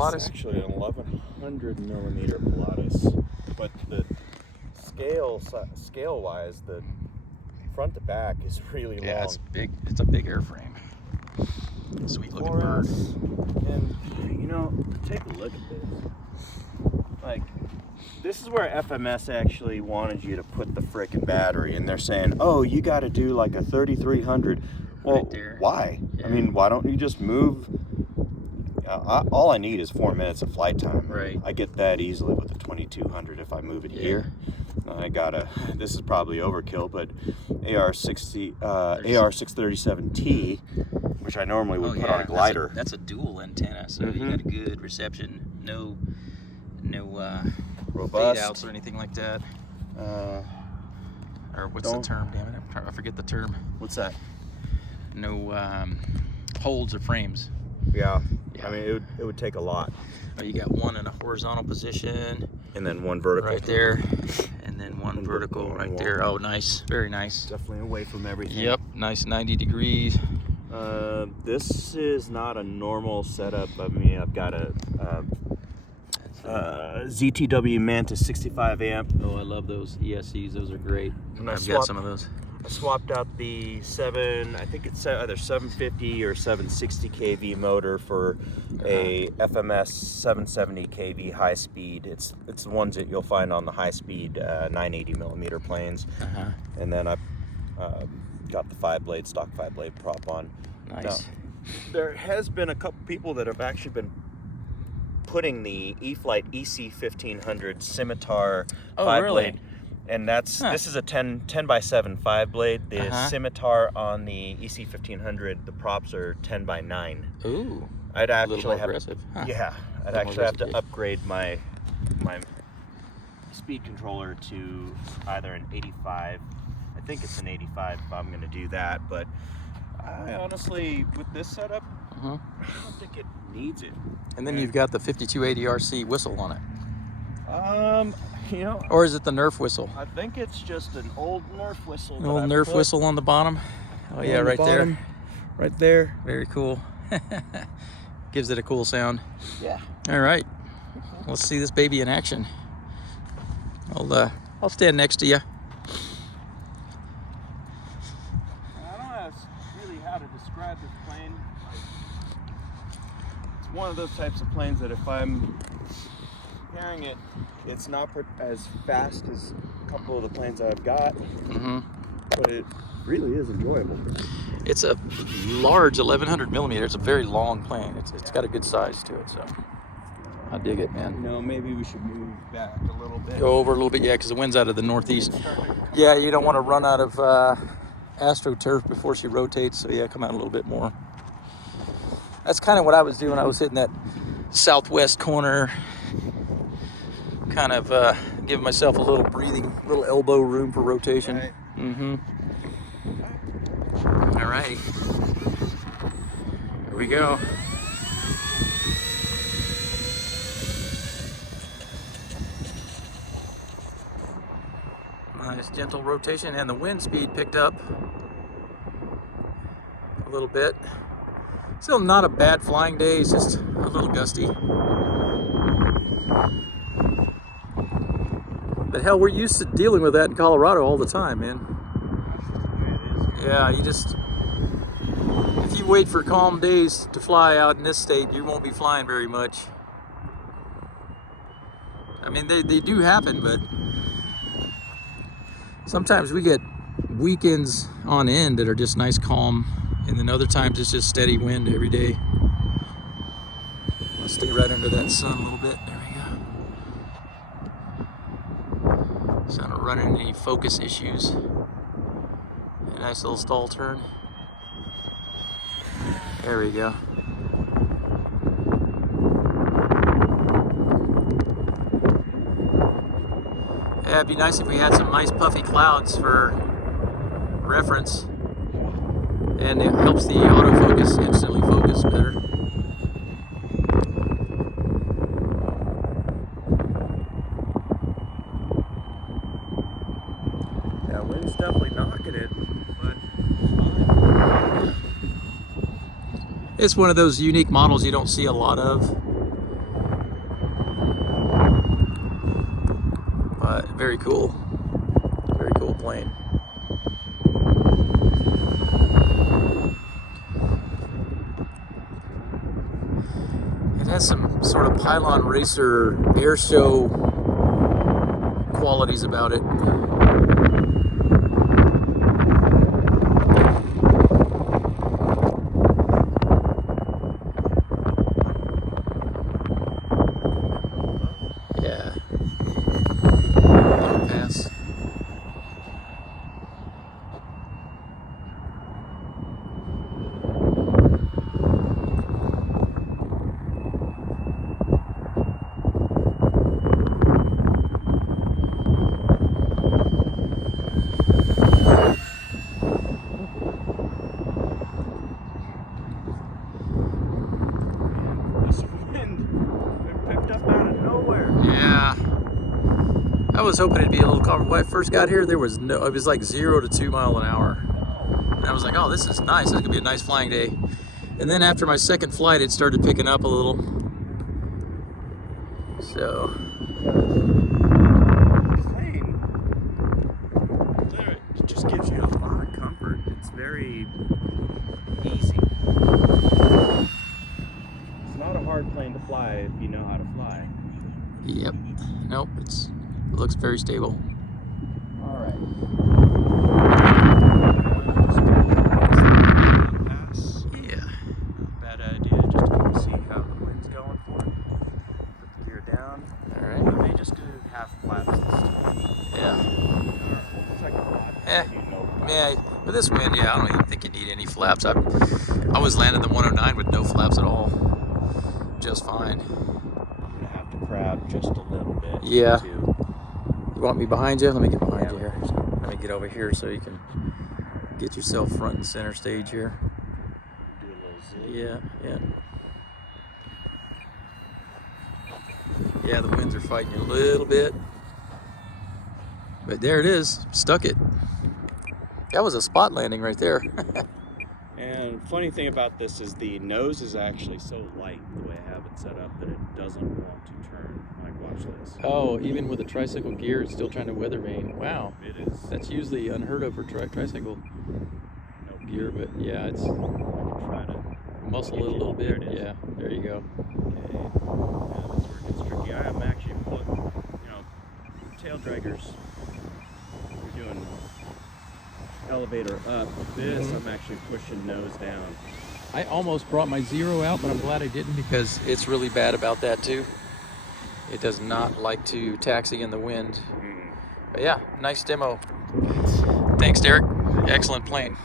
Pilatus? Actually an 1100 millimeter Pilatus, but the scale wise, the front to back is really long. Yeah, it's big. It's a big airframe. Sweet looking bird. And you know, take a look at this. Like, this is where FMS actually wanted you to put the frickin' battery, and they're saying, oh, you got to do like a 3300. Well, right why? Yeah. I mean, why don't you just move? All I need is 4 minutes of flight time. Right. I get that easily with the 2200 if I move it here. I got this is probably overkill, but AR637T, which I normally would put on a glider. That's a dual antenna, so you got a good reception. No robust fade outs or anything like that. Or what's the term? Damn it, I forget the term. What's that? No holds or frames. Yeah. I mean, it would take a lot. Oh, you got one in a horizontal position, and then one vertical right there, and then one vertical right there. Oh, nice, very nice. Definitely away from everything. Yep, nice 90 degrees. This is not a normal setup. I mean, I've got a ZTW Mantis 65 amp. Oh, I love those ESCs. Those are great. I've got some of those. I swapped out the I think it's either 750 or 760 kV motor for a FMS 770 kV high speed. It's the ones that you'll find on the high speed 980 millimeter planes. And then I got the stock 5-blade prop on. Nice. Now, there has been a couple people that have actually been putting the E-flite EC1500 Scimitar 5-blade. Really? And this is a 10 by 7 5-blade. The Scimitar on the EC1500, the props are 10 by 9. Ooh. I'd actually a little more aggressive. Yeah, I'd actually have to upgrade my speed controller to either an 85. I think it's an 85 if I'm going to do that. But I honestly, with this setup, I don't think it needs it. And then you've got the 5280 RC whistle on it. You know, or is it the Nerf whistle? I think it's just an old Nerf whistle. An old Nerf whistle on the bottom. Oh yeah, right there. Right there. Very cool. Gives it a cool sound. Yeah. All right. Let's see this baby in action. I'll stand next to you. I don't know really how to describe this plane. It's one of those types of planes that if I'm carrying it, it's not as fast as a couple of the planes I've got, but it really is enjoyable. It's a large 1100 millimeter. It's a very long plane. It's got a good size to it, so I dig it, man. You know, maybe we should move back a little bit. Go over a little bit, yeah, because the wind's out of the northeast. Yeah, you don't want to run out of AstroTurf before she rotates, so yeah, come out a little bit more. That's kind of what I was doing. I was hitting that southwest corner, kind of giving myself a little breathing, little elbow room for rotation. Right. All right, here we go. Nice gentle rotation, and the wind speed picked up a little bit. Still not a bad flying day, it's just a little gusty. But hell, we're used to dealing with that in Colorado all the time, man. Yeah, if you wait for calm days to fly out in this state, you won't be flying very much. I mean, they do happen, but sometimes we get weekends on end that are just nice calm, and then other times it's just steady wind every day. I'll stay right under that sun a little bit. There we go. So I don't run into any focus issues. A nice little stall turn. There we go. Yeah, it'd be nice if we had some nice puffy clouds for reference, and it helps the autofocus instantly focus better. Yeah, wind's definitely knocking it, but it's one of those unique models you don't see a lot of. very cool. Very cool plane. It has some sort of pylon racer air show qualities about it. Yeah. Low pass. Yeah, I was hoping it'd be a little calmer. When I first got here, there was no, it was like 0 to 2 miles an hour. And I was like, oh, this is nice. This is gonna be a nice flying day. And then after my second flight, it started picking up a little. So. It just gives you a lot of comfort. It's very easy. It's not a hard plane to fly if you know how to fly. Yep. Nope. It looks very stable. All right. Pass. Yeah. Not a bad idea. Just to see how the wind's going for it. Put the gear down. All right. I may just do half flaps this time. Yeah. Second flap. Eh. You know, flaps. Yeah. With this wind, yeah, I don't even think you need any flaps. I was landing the 109 with no flaps at all. Just fine. I'm gonna have to crab just a little bit. Yeah. Too. You want me behind you? Let me get behind you here. Let me get over here so you can get yourself front and center stage here. Do a little zig. Yeah, yeah. Yeah, the winds are fighting you a little bit. But there it is. Stuck it. That was a spot landing right there. And funny thing about this is the nose is actually so light the way I have it set up that it doesn't want to turn. Like, watch this. Oh, even with a tricycle gear, it's still trying to weather vane. Wow. It is. That's usually unheard of for tricycle No gear, but yeah, it's I can try to muscle it a little There bit. it is. Yeah, there you go. Okay. Yeah, this where it gets tricky. I am actually tail draggers. You're doing elevator up. This I'm actually pushing nose down. I almost brought my 0 out, but I'm glad I didn't because it's really bad about that too. It does not like to taxi in the wind. But yeah, nice demo. Thanks, Derek. Excellent plane.